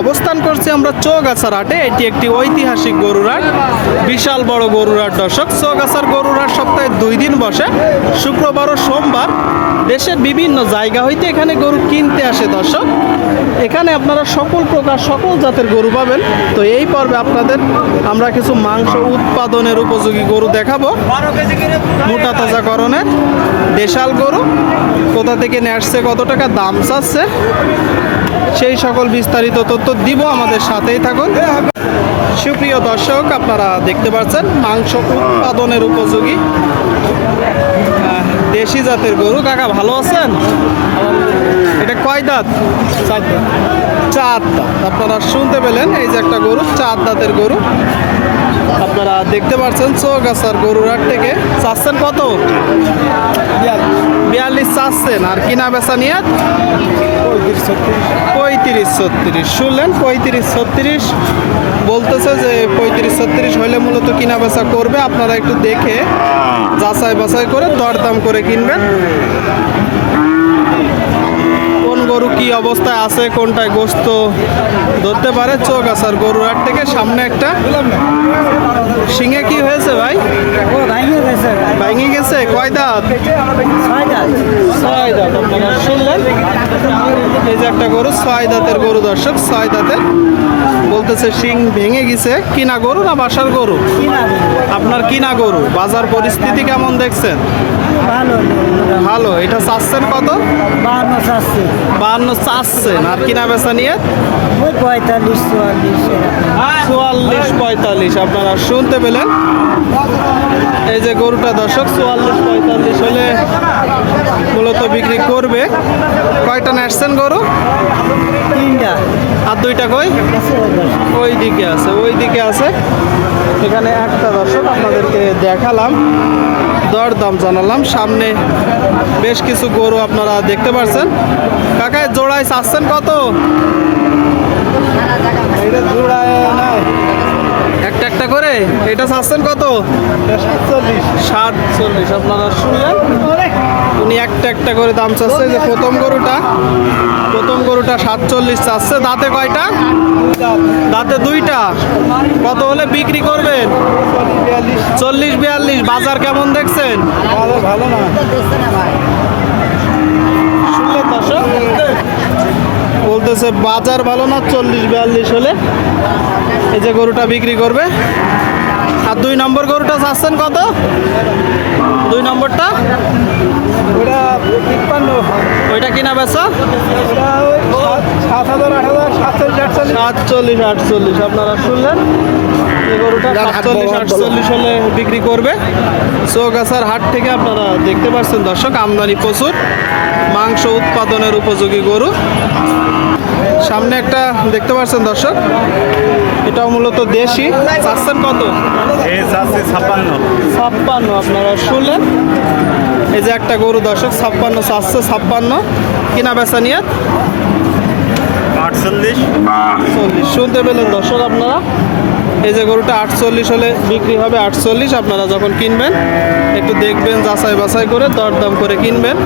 অবস্থান করছি আমরা চৌগাছার হাটে। এটি একটি ঐতিহাসিক গরুর হাট, বিশাল বড় গরুর হাট দর্শক। চৌগাছার গরুর হাট সপ্তাহে 2 দিন বসে, শুক্রবার ও সোমবার। দেশের বিভিন্ন জায়গা হইতে এখানে গরু কিনতে আসে দর্শক। এখানে আপনারা সকল প্রকার সকল জাতের গরু পাবেন। তো এই পর্বে আপনাদের আমরা কিছু মাংস উৎপাদনের উপযোগী গরু দেখাবো। মোটা তাজাকরণের দেশাল গরু কোথা থেকে নিয়ে আসছে, কত টাকা দাম চাচ্ছে, সেই সকল বিস্তারিত তথ্য দিব। আমাদের সাথেই থাকুন। সুপ্রিয় দর্শক, আপনারা দেখতে পাচ্ছেন মাংস উৎপাদনের উপযোগী দেশি জাতের গরু। কাকা ভালো আছেন? এটা কয় দাঁত? 4 দাঁত। আপনারা শুনতে পেলেন, এই যে একটা গরু 4 দাঁতের গরু আপনারা দেখতে পাচ্ছেন চৌগাছার গরুর হাট থেকে। চাচ্ছেন কত? 42 চাচ্ছেন। আর কিনা বেচা নিয়ে 35-36 শুনলেন। 35-36 বলতেছে যে 35-36 হলে মূলত কিনা বেচা করবে। আপনারা একটু দেখে যাচাই বাছাই করে দরদাম করে কিনবেন। কোন গরু কি অবস্থায় আছে, কোনটায় গোস্ত ধরতে পারে। চৌগাছার গরুর হাট থেকে সামনে একটা সিংহে কি হয়েছে ভাই? ভাঙে গেছে। কয় দাঁত? 6 দাঁত। আপনারা শুনলেন, এই যে একটা গরু 6 দাঁতের গরু দর্শক। 6 দাঁতের বলতেছে শিং ভেঙে গেছে। কিনা গরু না বাসার গরু? আপনার কিনা গরু। বাজার পরিস্থিতি কেমন দেখছেন? ভালো। এটা চাচ্ছেন কত? 52 চাচ্ছেন। আর কিনা বেচা নিয়ে 44-45। আপনারা শুনতে পেলেন, এই যে গরুটা দর্শক 44-45 হলে মূলত বিক্রি করবে। কয়টা নাচছেন গরু? 3টা। আর 2টা কই? ওই দিকে আছে, ওই দিকে আছে। এখানে একটা দর্শক আপনাদেরকে দেখালাম, দরদাম জানালাম। সামনে বেশ কিছু গরু আপনারা দেখতে পাচ্ছেন। কাকায় জোড়ায় চাচ্ছেন কত? এটা জোড়ায় নাই, একটা একটা করে। এটা চাচ্ছেন কত? 47। আপনারা শুনলেন, উনি একটা একটা করে দাম চাচ্ছে। যে প্রথম গরুটা 47 চাচ্ছে। দাঁতে কয়টা? দাঁতে 2টা। কত হলে বিক্রি করবেন? 40-42। বাজার কেমন দেখছেন? ভালো না। শুনলেন দর্শক, বলতেছে বাজার ভালো না। 40-42 হলে এই যে গরুটা বিক্রি করবে। আর 2 নম্বর গরুটা চাচ্ছেন কত? 2 নম্বরটা ওটা 53। ওইটা কিনা বেচা 47-48। আপনারা শুনলেন, এই গরুটা 47-48 হলে বিক্রি করবে। চৌগাছার হাট থেকে আপনারা দেখতে পাচ্ছেন দর্শক, আমদানি প্রচুর মাংস উৎপাদনের উপযোগী গরু। সামনে একটা দেখতে পাচ্ছেন দর্শক, এটাও মূলত দেশি। চাচ্ছেন কত? 56। আপনারা শুনলেন, এই যে একটা গরু দর্শক 56 চাচ্ছে। 56 কিনা বেচা নিয়ে 48-40। শুনতে পেলেন দর্শক আপনারা, এই যে গরুটা 48 হলে বিক্রি হবে। 48 আপনারা যখন কিনবেন একটু দেখবেন, যাচাই বাছাই করে দরদাম করে কিনবেন।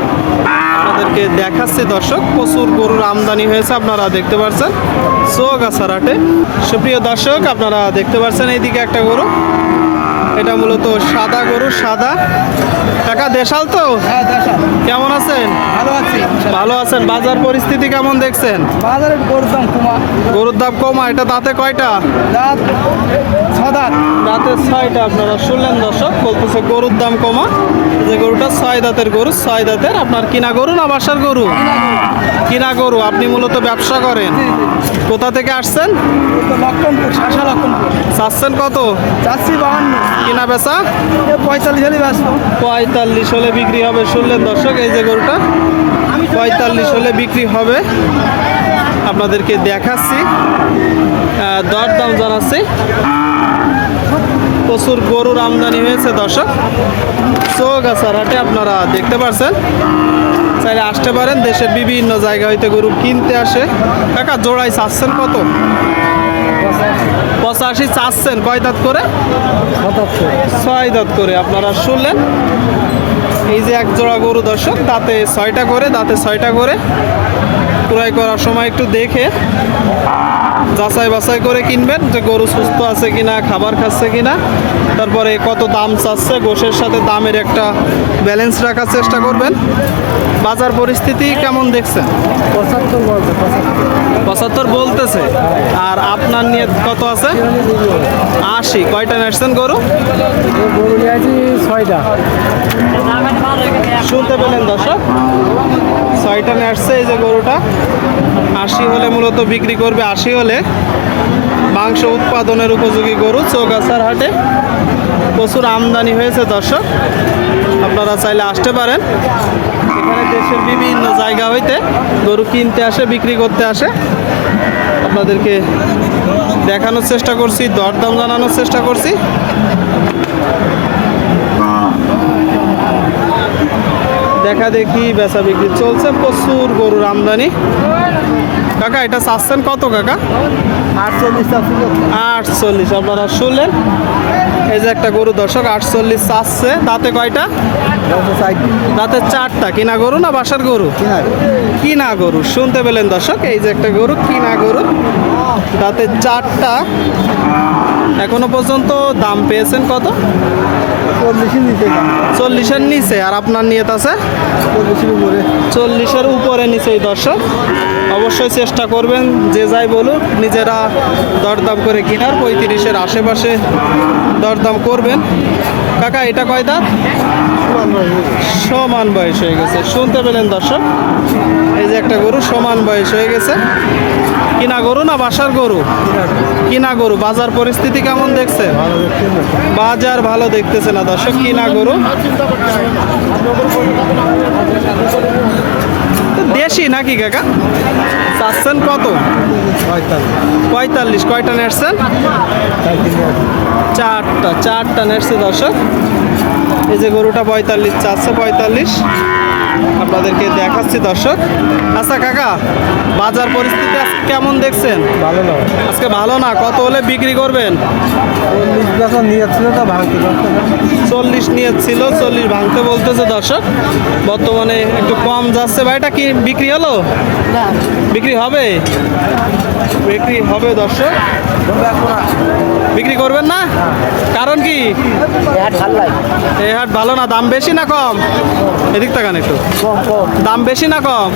আপনাদেরকে দেখাচ্ছি দর্শক, প্রচুর গরুর আমদানি হয়েছে। আপনারা দেখতে পাচ্ছেন চৌগাছার হাটে। সুপ্রিয় দর্শক, আপনারা দেখতে পাচ্ছেন এইদিকে একটা গরু, এটা মূলত সাদা গরু। সাদা টাকা দেশাল তো? কেমন আছেন? ভালো আছেন। বাজার পরিস্থিতি কেমন দেখছেন? বাজারে গরুর দাম কমা। এটা দাঁতে কয়টা? দাঁতে 6টা। আপনারা শুনলেন দর্শক, বলতেছে গরুর দাম কমা। যে গরুটা 6 দাঁতের গরু। 6 দাঁতের। আপনার কিনা গরু না বাসার গরু? কিনা গরু। আপনি মূলত ব্যবসা করেন। কোথা থেকে আসছেন? লক্ষণপুর, শাসা লক্ষণপুর। চাচ্ছেন কত? চাচ্ছি 52। কিনা বেচা 45 হলে ব্যস্ত। 45 হলে বিক্রি হবে। শুনলেন দর্শক, এই যে গরুটা 45 হলে বিক্রি হবে। আপনাদেরকে দেখাচ্ছি, দরদাম জানাচ্ছি। প্রচুর গরুর আমদানি হয়েছে দর্শক চৌগাছার হাটে। আপনারা দেখতে পাচ্ছেন, চাইলে আসতে পারেন। দেশের বিভিন্ন জায়গা হইতে গরু কিনতে আসে। কাকা জোড়ায় চাচ্ছেন কত? 85 চাচ্ছেন। কয় দাঁত করে? 6 দাঁত করে। আপনারা শুনলেন, এই যে এক জোড়া গরু দর্শক, দাঁতে 6টা করে। দাঁতে 6টা করে। ক্রয় করার সময় একটু দেখে যাচাই বাছাই করে কিনবেন যে গরু সুস্থ আছে কিনা, খাবার খাচ্ছে কিনা, তারপরে কত দাম চাচ্ছে, গোশের সাথে দামের একটা ব্যালেন্স রাখার চেষ্টা করবেন। বাজার পরিস্থিতি কেমন দেখছেন? 75 বলছে 75 বলতেছে। আর আপনার নিয়ে কত আছে? 80। কয়টা নেসছেন গরু? গরু নিয়ে আছি 6টা। শুনতে পেলেন দর্শক, 6টা নেসছে। এই যে গরুটা 80 হলে মূলত বিক্রি করবে। 80 হলে মাংস উৎপাদনের উপযোগী গরু চৌগাছার হাটে প্রচুর আমদানি হয়েছে দর্শক, আপনারা চাইলে আসতে পারেন। এখানে দেশের বিভিন্ন জায়গা হইতে গরু কিনতে আসে, বিক্রি করতে আসে। আপনাদেরকে দেখানোর চেষ্টা করছি, দরদাম জানানোর চেষ্টা করছি। দেখা দেখি বেচা বিক্রি চলছে, প্রচুর গরুর আমদানি। কাকা এটা চাচ্ছেন কত কাকা? 48। আপনারা শুনলেন, এই যে একটা গরু দর্শক 48 চাচ্ছে। দাঁতে কয়টা? দাঁতে 4টা। কিনা গরু না বাসার গরু? কিনা গরু। শুনতে পেলেন দর্শক, এই যে একটা গরু কিনা গরু, দাঁতে 4টা। এখনো পর্যন্ত দাম পেয়েছেন কত? 40-এর নিচে। আর আপনার নিয়ত আছে 40-এর উপরে নিচেই দর্শক। অবশ্যই চেষ্টা করবেন যে যাই বলুক নিজেরা দরদাম করে কেনার। 35-এর আশেপাশে দরদাম করবেন। কাকা এটা কয় দাঁত? সমান বয়স হয়ে গেছে। শুনতে পেলেন দর্শক, এই যে একটা গরু সমান বয়স হয়ে গেছে। কিনা গরু না বাসার গরু? কিনা গরু। বাজার পরিস্থিতি কেমন দেখছে? বাজার ভালো দেখতেছে না দর্শক, কিনা গরু। দেশি নাকি কাকা? চাচ্ছেন কত? 45। কয়টা নেসছেন? 4টা নেসছে দর্শক। এই যে গরুটা 45 চাচ্ছে, 45 আপনাদেরকে দেখাচ্ছি দর্শক। আচ্ছা কাকা, বাজার পরিস্থিতি আজকে কেমন দেখছেন? ভালো না, আজকে ভালো না। কত হলে বিক্রি করবেন? 40 নিয়ে ছিল তো ভাঙতে 40 নিয়ে ছিল, 40 ভাঙতে বলতেছে দর্শক। বর্তমানে একটু কম যাচ্ছে। ভাইটা কি বিক্রি হলো? বিক্রি হবে? বিক্রি হবে দর্শক। বিক্রি করবেন না? কারণ কি? এই হাট ভালো না। দাম বেশি না কম? এদিক তাকান একটু। দাম বেশি না কম?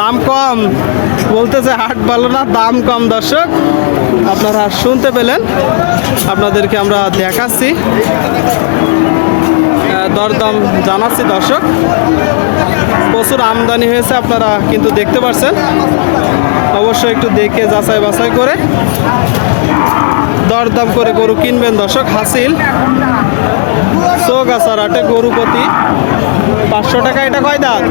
দাম কম বলতেছে, হাট ভালো না, দাম কম দর্শক। আপনারা শুনতে পেলেন, আপনাদেরকে আমরা দেখাচ্ছি, দরদাম জানাচ্ছি দর্শক। প্রচুর আমদানি হয়েছে, আপনারা কিন্তু দেখতে পাচ্ছেন। অবশ্যই একটু দেখে যাচাই বাছাই করে দরদাম করে গরু কিনবেন দর্শক। হাসিল চৌগাছার হাটে গরু প্রতি 500 টাকা। এটা কয় দাঁত?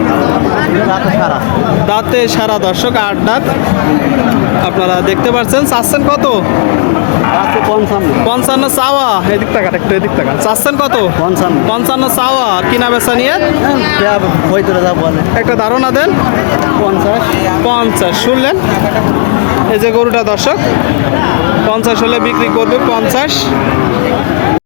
দাঁতে সারা দর্শক, 8 দাঁত। আপনারা দেখতে পাচ্ছেন। চাচ্ছেন কত? 55 চাওয়া। এদিক টাকা একটু, এদিক টাকা। চাচ্ছেন কত? 55 চাওয়া। কিনা বেচা নিয়ে একটা ধারণা দেন। 50 শুনলেন? এই যে গরুটা দর্শক 50 হলে বিক্রি করবে। 50